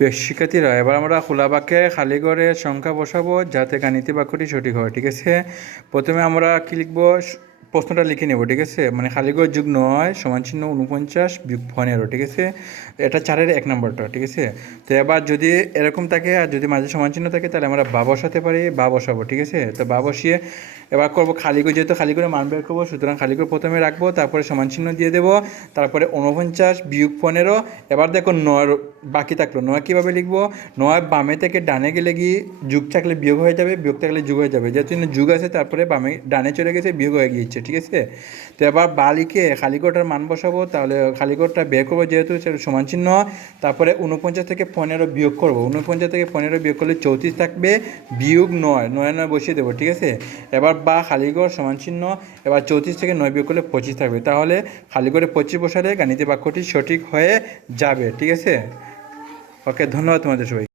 প্রিয় শিক্ষার্থীরা, এবার আমরা খোলা বাক্যে খালি ঘরে সংখ্যা বসাবো যাতে গাণিতিক বাক্যটি সঠিক হয়। ঠিক আছে, প্রথমে আমরা কি লিখবো, প্রশ্নটা লিখে নেব। ঠিক আছে, মানে খালি ঘর যুগ 9 সমান চিহ্ন 49 বিয়োগ 15। ঠিক আছে, এটা 4-এর 1 নম্বরটা। ঠিক আছে, তো এবার যদি এরকম থাকে আর যদি মাঝে সমান চিহ্ন থাকে তাহলে আমরা বা বসাতে পারি, বা বসাবো। ঠিক আছে, তো বা বসিয়ে এবার করবো খালি ঘর, যেহেতু খালি করে মান বের করবো সুতরাং খালি করে প্রথমে রাখবো, তারপরে সমান চিহ্ন দিয়ে দেবো, তারপরে 49 বিয়োগ 15। এবার দেখো 9 বাকি থাকলো। 9 কীভাবে লিখবো, 9 বামে থেকে ডানে গেলে গিয়ে যুগ থাকলে বিয়োগ হয়ে যাবে, বিয়োগ থাকলে যুগ হয়ে যাবে, যেহেতু যুগ আছে তারপরে বামে ডানে চলে গেছে, বিয়োগ হয়ে গিয়েছে। ঠিক আছে, তো এবার বা লিখে খালি ঘরটার মান বসাবো, তাহলে খালি ঘরটা বের করবো, যেহেতু সমান চিহ্ন, তারপরে 49 থেকে 15 বিয়োগ করবো। 49 থেকে 15 বিয়োগ করলে 34 থাকবে, বিয়োগ 9, 9 বসিয়ে দেবো। ঠিক আছে, এবার বা খালি ঘর সমান চিহ্ন, এবার 34 থেকে 9 বিয়োগ করলে 25 থাকবে, তাহলে খালি ঘরে 25 বসালে গাণিতিক বাক্যটি সঠিক হয়ে যাবে। ঠিক আছে, ওকে, ধন্যবাদ তোমাদের সবাই।